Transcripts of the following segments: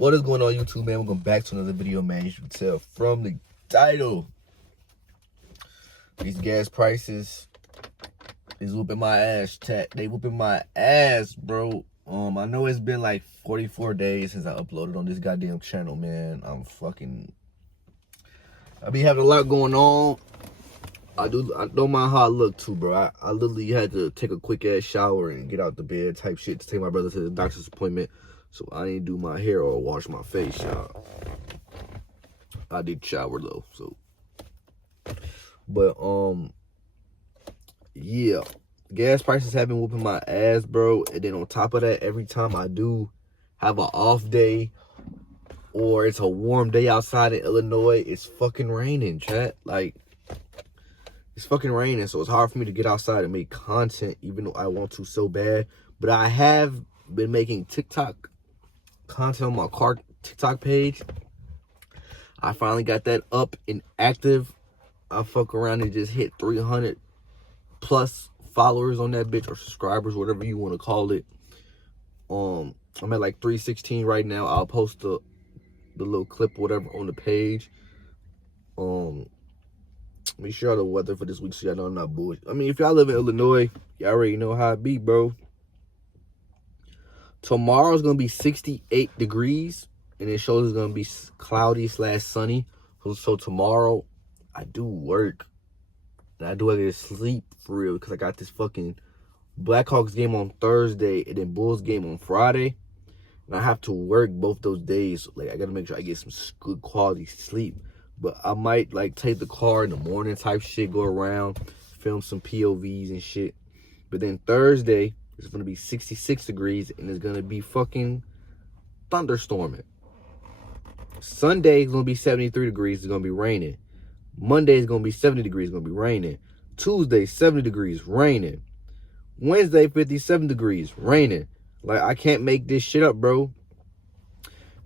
What is going on, YouTube, man? We're going back to another video, man. You can tell from the title. These gas prices is whooping my ass, chat. They whooping my ass, bro. I know it's been like 44 days since I uploaded on this goddamn channel, man. I be having a lot going on. I don't mind how I look too, bro. I literally had to take a quick ass shower and get out the bed type shit to take my brother to the doctor's appointment. So I didn't do my hair or wash my face, y'all. I did shower though, so. But yeah, gas prices have been whooping my ass, bro. And then on top of that, every time I do have an off day or it's a warm day outside in Illinois, it's fucking raining, chat. Like, it's fucking raining, so it's hard for me to get outside and make content, even though I want to so bad. But I have been making TikTok content on my car TikTok page. I finally got that up and active. I fuck around and just hit 300 plus followers on that bitch, or subscribers, whatever you want to call it. I'm at like 316 right now. I'll post the little clip, whatever, on the page. Make sure the weather for this week so y'all know I'm not bullshit. I mean, if y'all live in Illinois, y'all already know how it be, bro. Tomorrow's gonna be 68 degrees, and it shows it's gonna be cloudy / sunny. So tomorrow, I do work, and I do have to sleep for real, because I got this fucking Blackhawks game on Thursday and then Bulls game on Friday, and I have to work both those days. Like, I gotta make sure I get some good quality sleep. But I might like take the car in the morning type shit, go around, film some POVs and shit. But then Thursday, it's gonna be 66 degrees and it's gonna be fucking thunderstorming. Sunday is gonna be 73 degrees, it's gonna be raining. Monday is gonna be 70 degrees, it's gonna be raining. Tuesday, 70 degrees, raining. Wednesday, 57 degrees, raining. Like, I can't make this shit up, bro.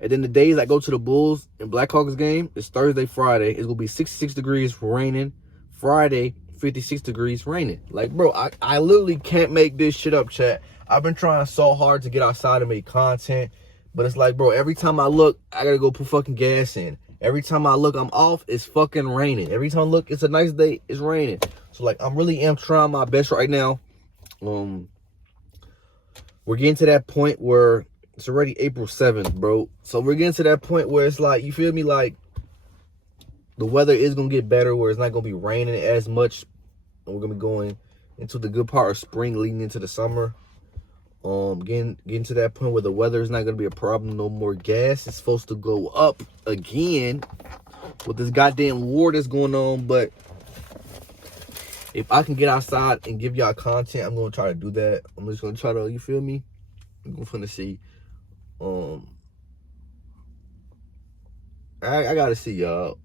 And then the days I go to the Bulls and Blackhawks game, it's Thursday, Friday. It's going to be 66 degrees, raining. Friday, 56 degrees, raining. Like, bro, I literally can't make this shit up, chat. I've been trying so hard to get outside and make content. But it's like, bro, every time I look, I got to go put fucking gas in. Every time I look, I'm off, it's fucking raining. Every time I look, it's a nice day, it's raining. So, like, I really am trying my best right now. We're getting to that point where it's already April 7th, bro. So we're getting to that point where it's like, you feel me? Like, the weather is going to get better, where it's not going to be raining as much. And we're going to be going into the good part of spring, leading into the summer. Getting to that point where the weather is not going to be a problem. No more gas. It's supposed to go up again with this goddamn war that's going on. But if I can get outside and give y'all content, I'm going to try to do that. I'm just going to try to, you feel me? I'm going to see. I gotta see, y'all.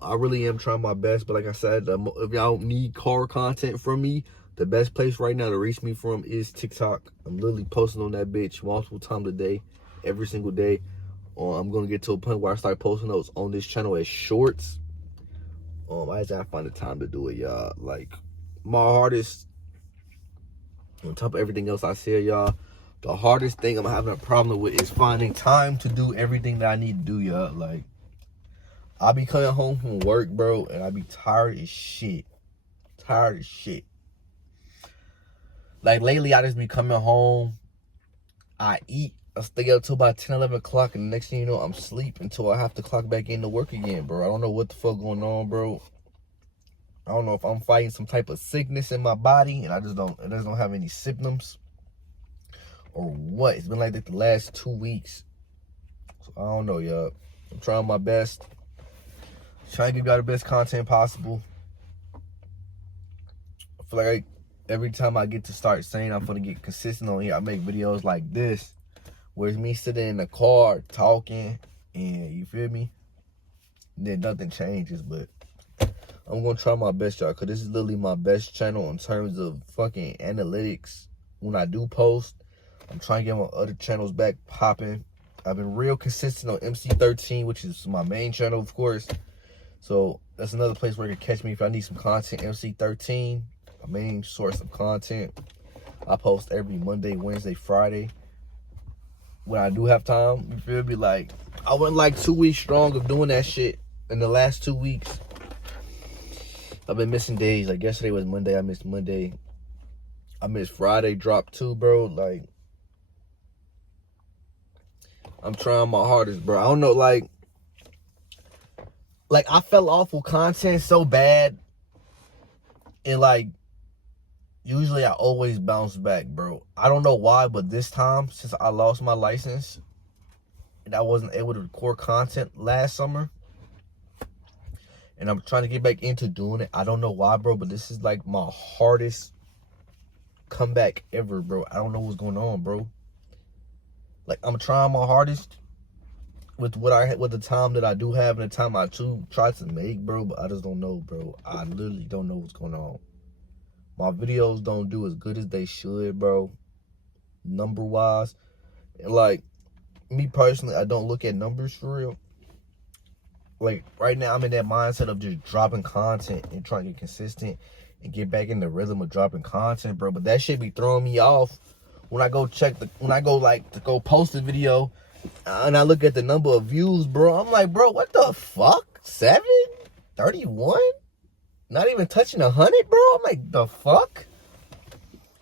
I really am trying my best, but like I said, if y'all need car content from me, the best place right now to reach me from is TikTok. I'm literally posting on that bitch multiple times a day, every single day. I'm gonna get to a point where I start posting those on this channel as shorts. I just gotta find the time to do it, y'all. Like, my hardest, on top of everything else I said, y'all, the hardest thing I'm having a problem with is finding time to do everything that I need to do, y'all. Like, I be coming home from work, bro, and I be tired as shit. Tired as shit. Like, lately, I just be coming home, I eat, I stay up till about 10, 11 o'clock, and the next thing you know, I'm asleep until I have to clock back in to work again, bro. I don't know what the fuck going on, bro. I don't know if I'm fighting some type of sickness in my body, and it just don't have any symptoms, or what. It's been like that the last 2 weeks. So I don't know, y'all. I'm trying my best. Trying to give y'all the best content possible. I feel like every time I get to start saying I'm gonna get consistent on here, I make videos like this, where it's me sitting in the car talking, and you feel me? Then nothing changes, but I'm gonna try my best, y'all, because this is literally my best channel in terms of fucking analytics. When I do post, I'm trying to get my other channels back popping. I've been real consistent on MC13, which is my main channel, of course. So that's another place where you can catch me if I need some content. MC13, my main source of content. I post every Monday, Wednesday, Friday. when I do have time. You feel me? Like, I went like 2 weeks strong of doing that shit. In the last 2 weeks, I've been missing days. Like, yesterday was Monday. I missed Monday. I missed Friday drop too, bro. Like, I'm trying my hardest, bro. I don't know, like I fell off with content so bad. And like, usually I always bounce back, bro. I don't know why, but this time, since I lost my license and I wasn't able to record content last summer, and I'm trying to get back into doing it. I don't know why, bro, but this is like my hardest comeback ever, bro. I don't know what's going on, bro. Like, I'm trying my hardest with with the time that I do have and the time I try to make, bro, but I just don't know, bro. I literally don't know what's going on. My videos don't do as good as they should, bro, number wise. And like, me personally, I don't look at numbers for real. Like, right now I'm in that mindset of just dropping content and trying to get consistent and get back in the rhythm of dropping content, bro. But that shit be throwing me off when I go to go post a video and I look at the number of views, bro. I'm like, bro, what the fuck? 7? 31? Not even touching 100, bro. I'm like, the fuck?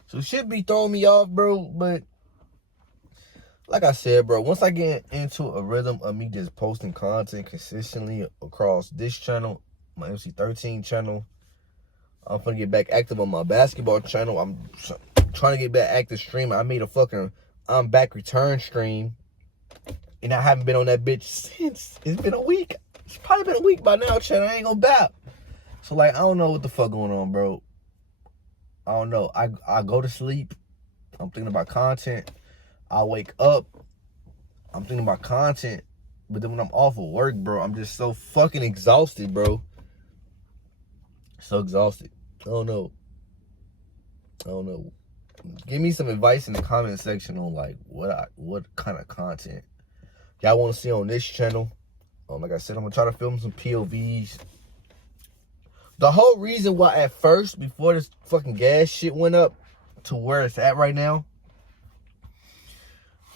So shit be throwing me off, bro. But like I said, bro, once I get into a rhythm of me just posting content consistently across this channel, my MC13 channel, I'm gonna get back active on my basketball channel. I'm trying to get back active streaming. I made a fucking I'm back return stream, and I haven't been on that bitch since. It's been a week. It's probably been a week by now, channel. I ain't gonna bap. So like, I don't know what the fuck going on, bro. I don't know. I go to sleep, I'm thinking about content. I wake up, I'm thinking about content. But then when I'm off of work, bro, I'm just so fucking exhausted, bro. So exhausted. I don't know. Give me some advice in the comment section on like what kind of content y'all want to see on this channel. Like I said, I'm gonna try to film some POVs. The whole reason why at first, before this fucking gas shit went up to where it's at right now,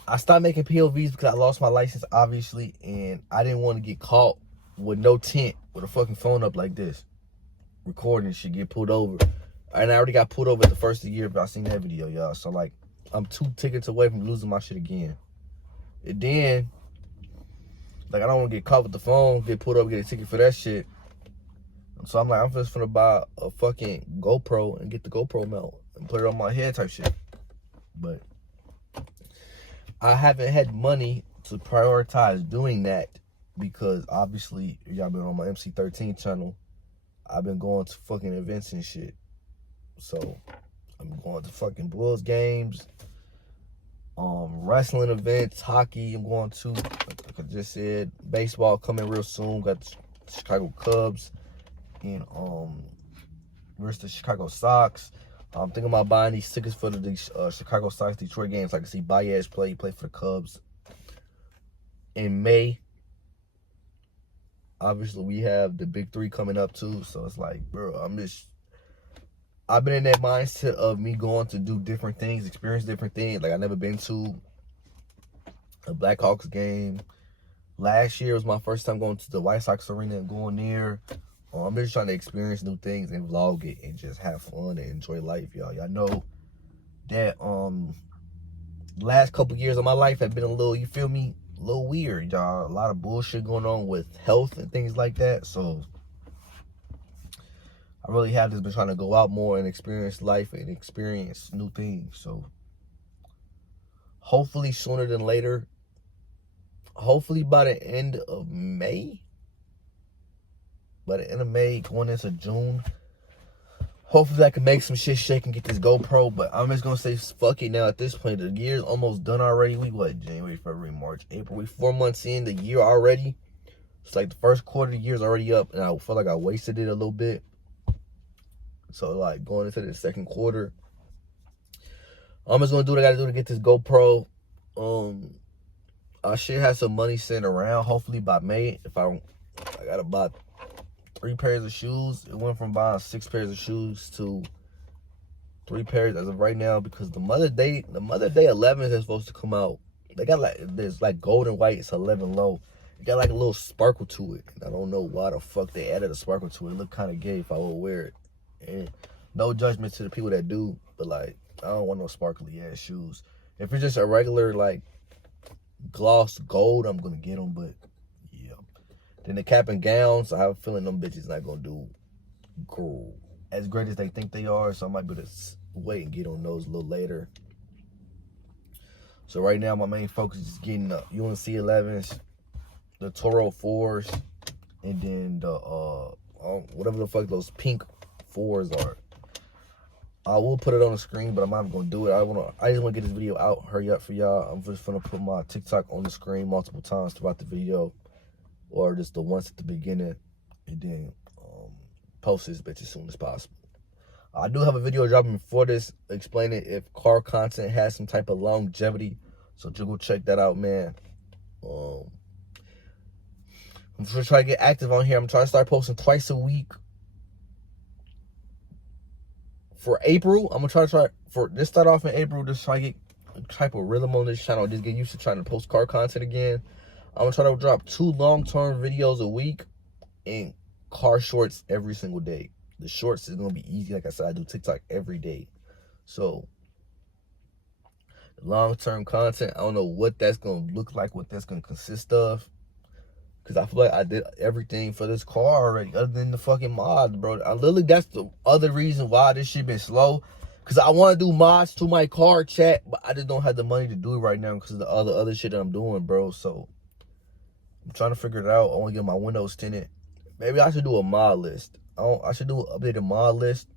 I stopped making POVs because I lost my license, obviously, and I didn't want to get caught with no tent with a fucking phone up like this, recording shit, get pulled over. And I already got pulled over at the first of the year, but I seen that video, y'all. So like, I'm 2 tickets away from losing my shit again. And then, like, I don't want to get caught with the phone, get pulled over, get a ticket for that shit. So I'm like, I'm just gonna buy a fucking GoPro and get the GoPro mount and put it on my head type shit. But I haven't had money to prioritize doing that because obviously, y'all been on my MC13 channel. I've been going to fucking events and shit. So I'm going to fucking Bulls games, wrestling events, hockey. I'm going to, like I just said, baseball coming real soon. Got the Chicago Cubs and versus the Chicago Sox. I'm thinking about buying these tickets for the Chicago Sox Detroit games. So I can see Baez play for the Cubs in May. Obviously, we have the big 3 coming up too. So it's like, bro, I've been in that mindset of me going to do different things, experience different things. Like, I never been to a Blackhawks game. Last year was my first time going to the White Sox arena and going there. I'm just trying to experience new things and vlog it and just have fun and enjoy life, y'all. Y'all know that last couple years of my life have been a little, you feel me, a little weird, y'all. A lot of bullshit going on with health and things like that. So I really have just been trying to go out more and experience life and experience new things. So hopefully sooner than later, hopefully by the end of May, going into June, hopefully I can make some shit shake and get this GoPro. But I'm just gonna say fuck it now at this point. The year's almost done already. We what, January, February, March, April. We 4 months in the year already. It's like the first quarter of the year's already up, and I feel like I wasted it a little bit. So like going into the second quarter, I'm just gonna do what I gotta do to get this GoPro. I should have some money sitting around hopefully by May. I gotta buy 3 pairs of shoes. It went from buying 6 pairs of shoes to 3 pairs as of right now because the Mother Day 11th is supposed to come out They got like, there's like gold and white. It's 11 low. It got like a little sparkle to it. And I don't know why the fuck they added a sparkle to it. It look kind of gay if I would wear it. And no judgment to the people that do, but like, I don't want no sparkly ass shoes. If it's just a regular like gloss gold, I'm gonna get them. But yeah. Then the cap and gowns, I have a feeling them bitches not gonna do cool as great as they think they are. So I might be able to wait and get on those a little later. So right now my main focus is getting the UNC 11s, the Toro 4s, and then the whatever the fuck those pink 4s are. I will put it on the screen, but I'm not gonna do it. I just wanna get this video out, hurry up for y'all. I'm just gonna put my TikTok on the screen multiple times throughout the video, or just the once at the beginning, and then post this bitch as soon as possible. I do have a video dropping before this explaining if car content has some type of longevity, so just go check that out, man. I'm just trying to get active on here. I'm trying to start posting twice a week. For April, I'm gonna try for this start off in April. Just try to get a type of rhythm on this channel. Just get used to trying to post car content again. I'm gonna try to drop 2 long-term videos a week and car shorts every single day. The shorts is gonna be easy. Like I said, I do TikTok every day. So the long-term content, I don't know what that's gonna look like, what that's gonna consist of. Cause I feel like I did everything for this car already, other than the fucking mods, bro. That's the other reason why this shit been slow. Cause I want to do mods to my car, chat, but I just don't have the money to do it right now because of the other shit that I'm doing, bro. So I'm trying to figure it out. I want to get my windows tinted. Maybe I should do a mod list. I should do an updated mod list,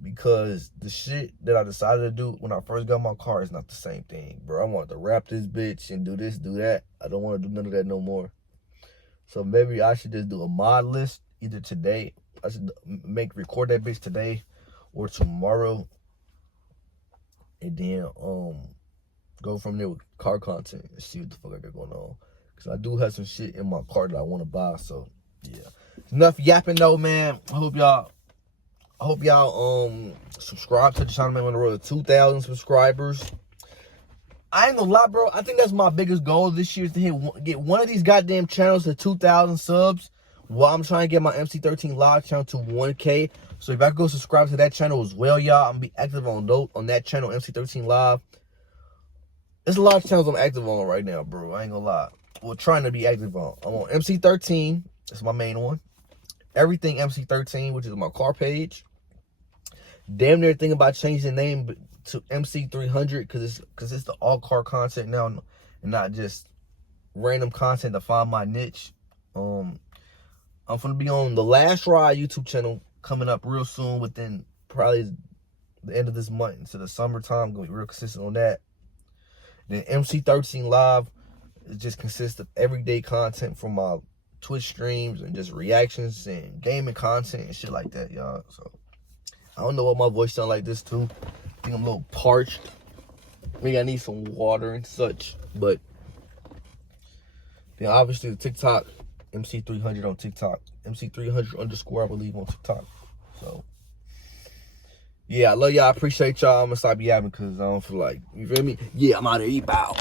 because the shit that I decided to do when I first got my car is not the same thing, bro. I want to wrap this bitch and do this, do that. I don't want to do none of that no more. So maybe I should just do a mod list either today. I should record that bitch today or tomorrow, and then go from there with car content and see what the fuck I got going on. Cause I do have some shit in my car that I want to buy. So yeah, enough yapping though, man. I hope y'all subscribe to the channel, man. On the road to 2,000 subscribers. I ain't gonna lie, bro. I think that's my biggest goal this year, is to get one of these goddamn channels to 2,000 subs, while I'm trying to get my MC13 Live channel to 1K. So if I go subscribe to that channel as well, y'all, I'm gonna be active on that channel, MC13 Live. There's a lot of channels I'm active on right now, bro. I ain't gonna lie. Well, trying to be active on. I'm on MC13. That's my main one. Everything MC13, which is my car page. Damn near thinking about changing the name to MC300 because it's the all car content now and not just random content to find my niche. I'm gonna be on the Last Ride YouTube channel coming up real soon, within probably the end of this month into the summertime. I'm gonna be real consistent on that. Then MC13 Live, it just consists of everyday content from my Twitch streams and just reactions and gaming content and shit like that, y'all. So I don't know what my voice sound like this too. I think I'm a little parched. Maybe I need some water and such. But then obviously the TikTok, MC300 on TikTok. MC300_ I believe on TikTok. So yeah, I love y'all. I appreciate y'all. I'm gonna stop yapping because I don't feel like, you feel me? Yeah, I'm out of here. Bow.